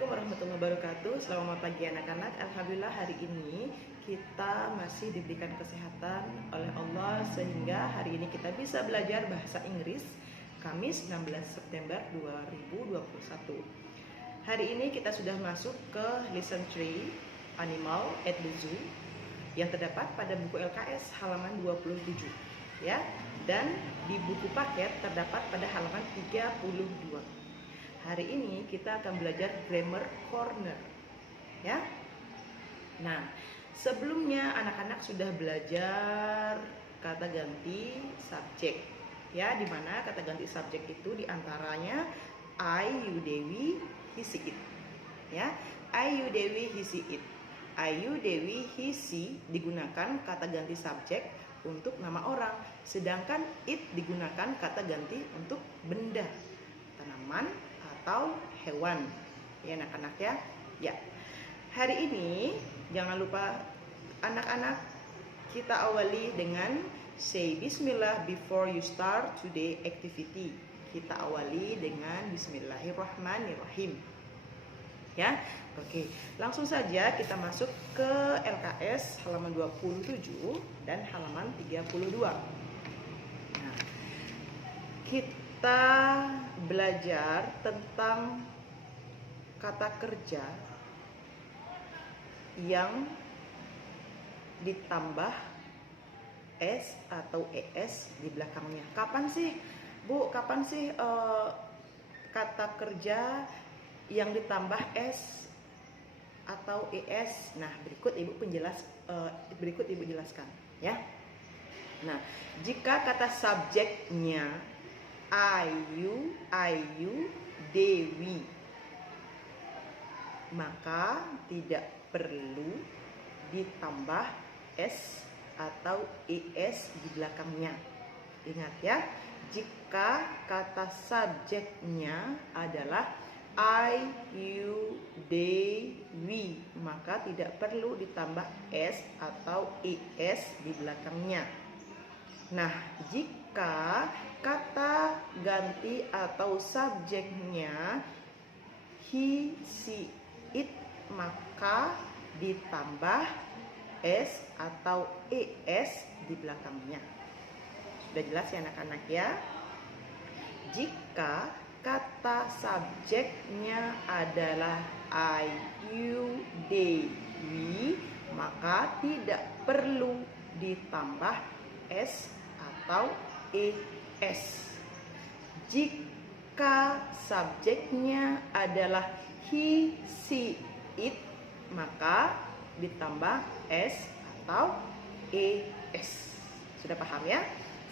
Assalamualaikum warahmatullahi wabarakatuh. Selamat pagi anak-anak. Alhamdulillah hari ini kita masih diberikan kesehatan oleh Allah sehingga hari ini kita bisa belajar bahasa Inggris Kamis 16 September 2021. Hari ini kita sudah masuk ke Lesson 3 Animal at the Zoo yang terdapat pada buku LKS halaman 27 ya. Dan di buku paket terdapat pada halaman 32. Hari ini kita akan belajar grammar corner ya. Nah, sebelumnya anak-anak sudah belajar kata ganti subjek ya, dimana kata ganti subjek itu diantaranya I, you, Dewi, he, she, it ya. I, you, Dewi, he, she, it. I, you, Dewi, he, she digunakan kata ganti subjek untuk nama orang, sedangkan it digunakan kata ganti untuk benda, tanaman atau hewan ya anak-anak ya. Ya. Hari ini jangan lupa anak-anak kita awali dengan say bismillah before you start today activity. Kita awali dengan bismillahirrahmanirrahim. Ya. Oke, langsung saja kita masuk ke LKS halaman 27 dan halaman 32. Nah, kita belajar tentang kata kerja yang ditambah s atau es di belakangnya. Kapan sih, Bu? Kapan sih kata kerja yang ditambah s atau es? Nah, berikut Ibu jelaskan ya. Nah, jika kata subjeknya Ayu, Dewi, maka tidak perlu ditambah s atau es di belakangnya. Ingat ya, jika kata subjeknya adalah I, you, Dewi, maka tidak perlu ditambah s atau es di belakangnya. Nah, jika kata ganti atau subjeknya he, she, it, maka ditambah s atau es di belakangnya. Sudah jelas ya anak-anak ya? Jika kata subjeknya adalah I, you, Dewi, maka tidak perlu ditambah s atau es. Jika subjeknya adalah he, she, it, maka ditambah s atau es. Sudah paham ya?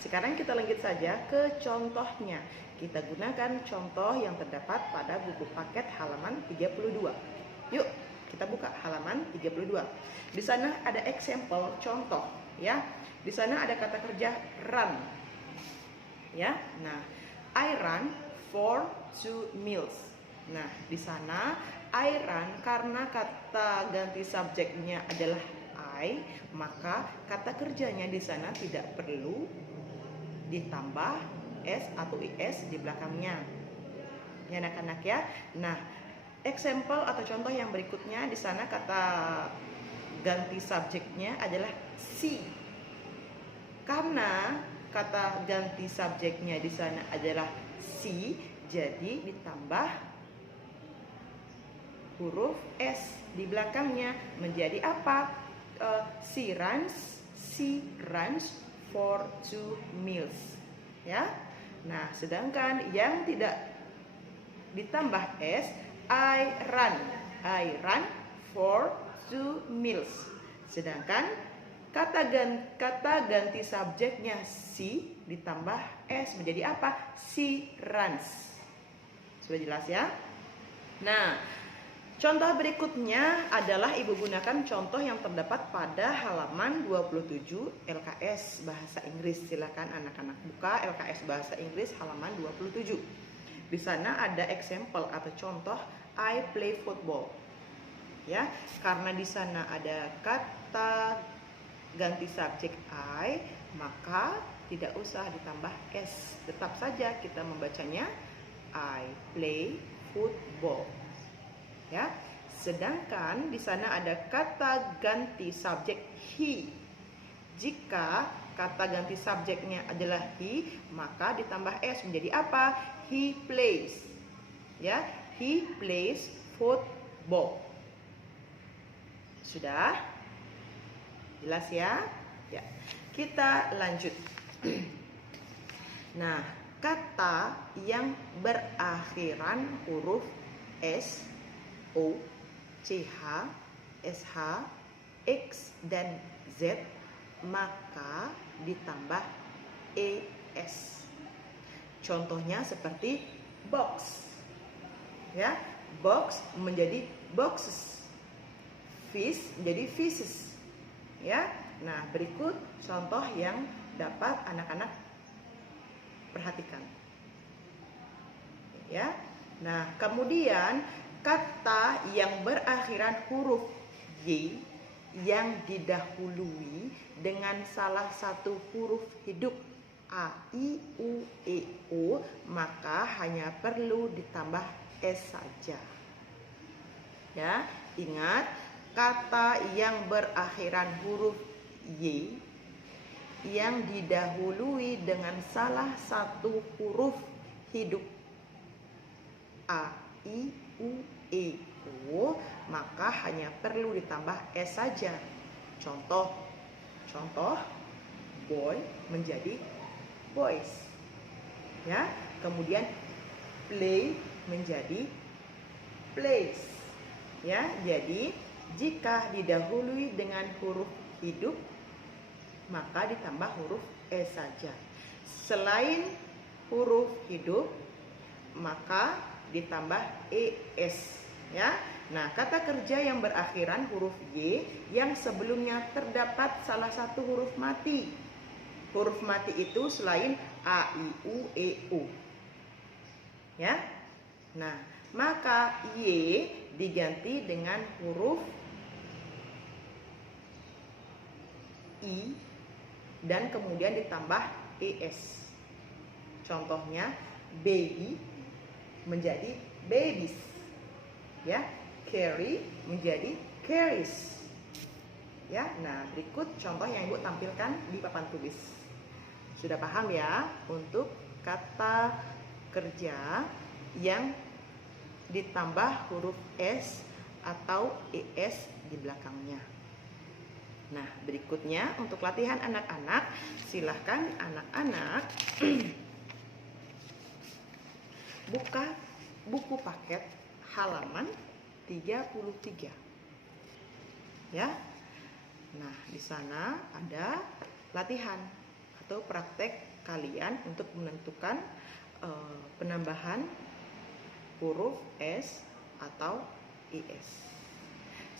Sekarang kita lanjut saja ke contohnya. Kita gunakan contoh yang terdapat pada buku paket halaman 32. Yuk, kita buka halaman 32. Di sana ada example contoh ya. Di sana ada kata kerja run. Ya. Nah, I run for 2 meals. Nah, di sana I run karena kata ganti subjeknya adalah I, maka kata kerjanya di sana tidak perlu ditambah s atau es di belakangnya. Ya anak-anak ya. Nah, example atau contoh yang berikutnya di sana kata ganti subjeknya adalah she. Karena kata ganti subjeknya di sana adalah she, jadi ditambah huruf s di belakangnya menjadi apa? She runs for 2 meals. Ya. Nah, sedangkan yang tidak ditambah s, I run for 2 meals. Sedangkan kata ganti subjeknya she ditambah s menjadi apa? She runs. Sudah jelas ya? Nah, contoh berikutnya adalah Ibu gunakan contoh yang terdapat pada halaman 27 LKS Bahasa Inggris. Silakan anak-anak buka LKS Bahasa Inggris halaman 27. Di sana ada example atau contoh I play football. Ya, karena di sana ada kata ganti subjek I, maka tidak usah ditambah s. Tetap saja kita membacanya I play football. Ya. Sedangkan di sana ada kata ganti subjek he. Jika kata ganti subjeknya adalah he, maka ditambah s menjadi apa? He plays. Ya, he plays football. Sudah? Jelas ya? Ya. Kita lanjut. Nah, kata yang berakhiran huruf S, O, CH, SH, X, dan Z, maka ditambah ES. Contohnya seperti box. Ya, box menjadi boxes. Fish menjadi fishes. Ya. Nah, berikut contoh yang dapat anak-anak perhatikan. Ya. Nah, kemudian kata yang berakhiran huruf Y yang didahului dengan salah satu huruf hidup A, I, U, E, O, maka hanya perlu ditambah S saja. Ya, ingat, kata yang berakhiran huruf Y yang didahului dengan salah satu huruf hidup A, I, U, E, O, maka hanya perlu ditambah S saja. Contoh boy menjadi boys. Ya, kemudian play menjadi plays. Ya, jadi jika didahului dengan huruf hidup, maka ditambah huruf S saja. Selain huruf hidup, maka ditambah ES. Ya. Nah, kata kerja yang berakhiran huruf Y yang sebelumnya terdapat salah satu huruf mati. Huruf mati itu selain A, I, U, E, U. Ya. Nah, maka Y diganti dengan huruf I dan kemudian ditambah ES. Contohnya baby menjadi babies. Ya, carry menjadi carries. Ya, nah berikut contoh yang Ibu tampilkan di papan tulis. Sudah paham ya untuk kata kerja yang ditambah huruf S atau ES di belakangnya. Nah, berikutnya untuk latihan anak-anak, silahkan anak-anak buka buku paket halaman 33. Ya. Nah, di sana ada latihan atau praktek kalian untuk menentukan penambahan huruf S atau IS.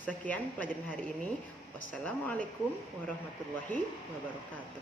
Sekian pelajaran hari ini. Wassalamualaikum warahmatullahi wabarakatuh.